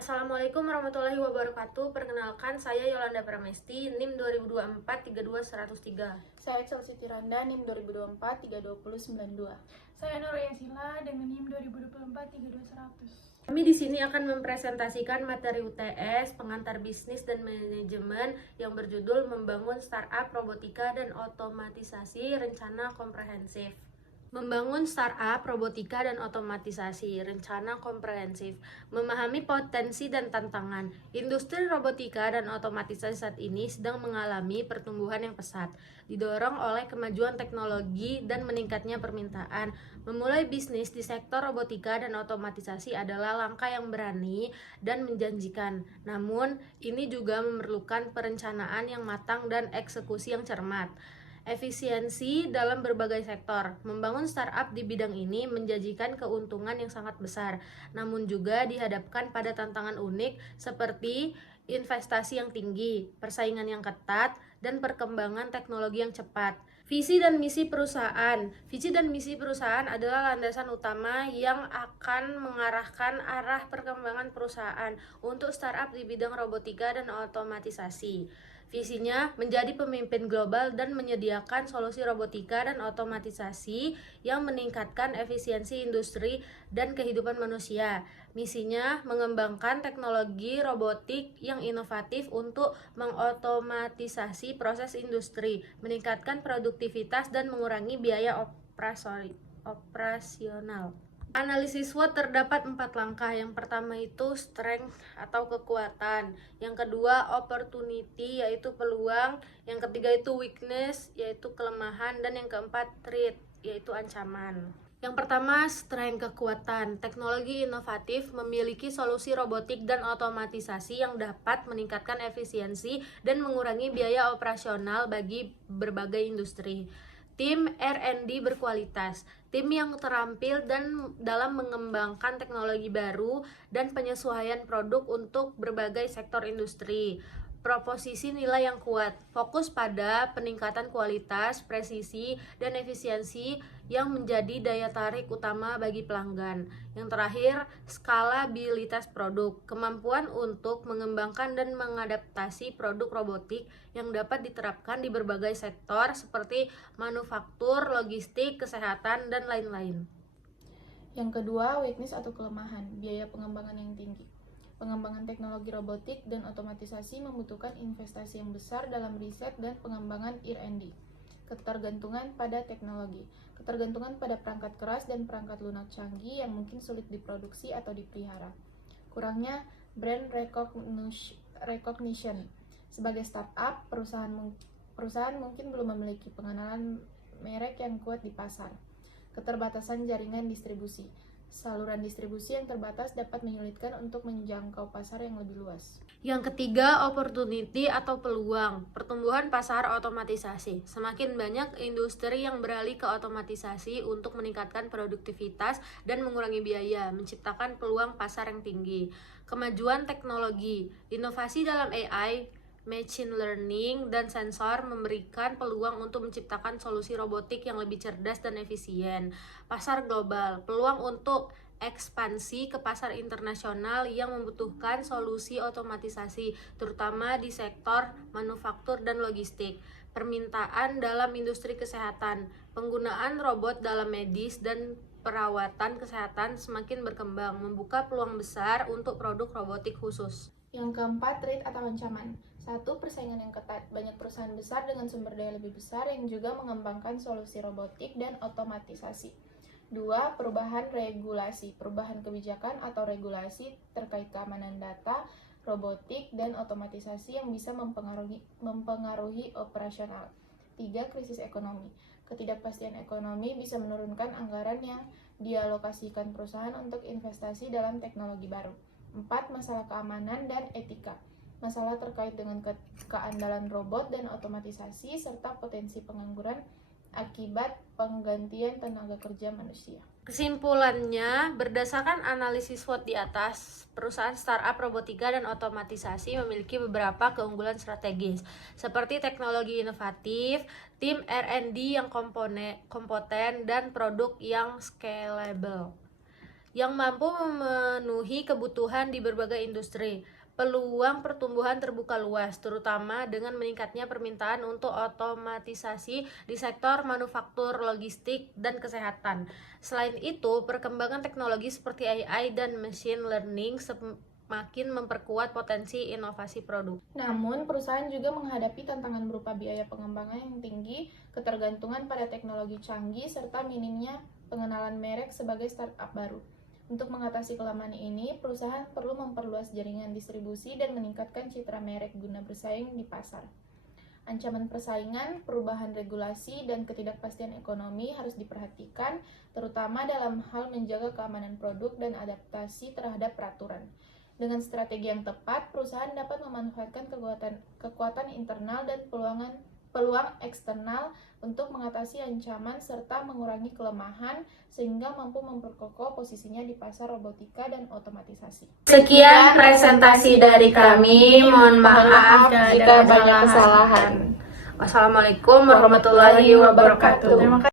Assalamualaikum warahmatullahi wabarakatuh. Perkenalkan, saya Yolanda Pramesti, NIM 2024-32103. Saya Excel Siti Randa, NIM 2024 32092. Saya Nur Yansila dengan NIM 2024 32100. Kami di sini akan mempresentasikan materi UTS, pengantar bisnis dan manajemen yang berjudul Membangun Startup Robotika dan Otomatisasi Rencana Komprehensif. Membangun startup robotika dan otomatisasi, rencana komprehensif, memahami potensi dan tantangan. Industri robotika dan otomatisasi saat ini sedang mengalami pertumbuhan yang pesat, didorong oleh kemajuan teknologi dan meningkatnya permintaan. Memulai bisnis di sektor robotika dan otomatisasi adalah langkah yang berani dan menjanjikan. Namun, ini juga memerlukan perencanaan yang matang dan eksekusi yang cermat. Efisiensi dalam berbagai sektor. Membangun startup di bidang ini menjanjikan keuntungan yang sangat besar, namun juga dihadapkan pada tantangan unik seperti investasi yang tinggi, persaingan yang ketat, dan perkembangan teknologi yang cepat. Visi dan misi perusahaan. Visi dan misi perusahaan adalah landasan utama yang akan mengarahkan arah perkembangan perusahaan untuk startup di bidang robotika dan otomatisasi. Visinya menjadi pemimpin global dan menyediakan solusi robotika dan otomatisasi yang meningkatkan efisiensi industri dan kehidupan manusia. Misinya mengembangkan teknologi robotik yang inovatif untuk mengotomatisasi proses industri, meningkatkan produktivitas dan mengurangi biaya operasional. Analisis SWOT terdapat 4 langkah. Yang pertama itu strength atau kekuatan, yang kedua opportunity yaitu peluang, yang ketiga itu weakness yaitu kelemahan, dan yang keempat threat yaitu ancaman. Yang pertama, strength, kekuatan. Teknologi inovatif memiliki solusi robotik dan otomatisasi yang dapat meningkatkan efisiensi dan mengurangi biaya operasional bagi berbagai industri. Tim R&D berkualitas, tim yang terampil dan dalam mengembangkan teknologi baru dan penyesuaian produk untuk berbagai sektor industri. Proposisi nilai yang kuat, fokus pada peningkatan kualitas, presisi, dan efisiensi yang menjadi daya tarik utama bagi pelanggan. Yang terakhir, skalabilitas produk, kemampuan untuk mengembangkan dan mengadaptasi produk robotik yang dapat diterapkan di berbagai sektor seperti manufaktur, logistik, kesehatan, dan lain-lain. Yang kedua, weakness atau kelemahan, biaya pengembangan yang tinggi. Pengembangan teknologi robotik dan otomatisasi membutuhkan investasi yang besar dalam riset dan pengembangan R&D. Ketergantungan pada teknologi, ketergantungan pada perangkat keras dan perangkat lunak canggih yang mungkin sulit diproduksi atau dipelihara. Kurangnya brand recognition. Sebagai startup, perusahaan mungkin belum memiliki pengenalan merek yang kuat di pasar. Keterbatasan jaringan distribusi. Saluran distribusi yang terbatas dapat menyulitkan untuk menjangkau pasar yang lebih luas. Yang ketiga, opportunity atau peluang, pertumbuhan pasar otomatisasi. Semakin banyak industri yang beralih ke otomatisasi untuk meningkatkan produktivitas dan mengurangi biaya, menciptakan peluang pasar yang tinggi. Kemajuan teknologi, inovasi dalam AI, machine learning, dan sensor memberikan peluang untuk menciptakan solusi robotik yang lebih cerdas dan efisien. Pasar global, peluang untuk ekspansi ke pasar internasional yang membutuhkan solusi otomatisasi, terutama di sektor manufaktur dan logistik. Permintaan dalam industri kesehatan, penggunaan robot dalam medis dan perawatan kesehatan semakin berkembang, membuka peluang besar untuk produk robotik khusus. Yang keempat, threat atau ancaman. 1. Persaingan yang ketat. Banyak perusahaan besar dengan sumber daya lebih besar yang juga mengembangkan solusi robotik dan otomatisasi. 2. Perubahan regulasi. Perubahan kebijakan atau regulasi terkait keamanan data, robotik, dan otomatisasi yang bisa mempengaruhi operasional. 3. Krisis ekonomi. Ketidakpastian ekonomi bisa menurunkan anggaran yang dialokasikan perusahaan untuk investasi dalam teknologi baru. 4. Masalah keamanan dan etika. Masalah terkait dengan keandalan robot dan otomatisasi serta potensi pengangguran akibat penggantian tenaga kerja manusia. Kesimpulannya, berdasarkan analisis SWOT di atas, perusahaan startup robotika dan otomatisasi memiliki beberapa keunggulan strategis, seperti teknologi inovatif, tim R&D yang kompeten, dan produk yang scalable. yang mampu memenuhi kebutuhan di berbagai industri. Peluang pertumbuhan terbuka luas, terutama dengan meningkatnya permintaan untuk otomatisasi di sektor manufaktur, logistik, dan kesehatan. Selain itu, perkembangan teknologi seperti AI dan machine learning semakin memperkuat potensi inovasi produk. Namun, perusahaan juga menghadapi tantangan berupa biaya pengembangan yang tinggi, ketergantungan pada teknologi canggih, serta minimnya pengenalan merek sebagai startup baru. Untuk mengatasi kelemahan ini, perusahaan perlu memperluas jaringan distribusi dan meningkatkan citra merek guna bersaing di pasar. Ancaman persaingan, perubahan regulasi, dan ketidakpastian ekonomi harus diperhatikan, terutama dalam hal menjaga keamanan produk dan adaptasi terhadap peraturan. Dengan strategi yang tepat, perusahaan dapat memanfaatkan kekuatan internal dan peluang eksternal untuk mengatasi ancaman serta mengurangi kelemahan sehingga mampu memperkokoh posisinya di pasar robotika dan otomatisasi. Sekian presentasi dari kami. Mohon maaf jika banyak kesalahan. Wassalamualaikum warahmatullahi wabarakatuh. Terima kasih.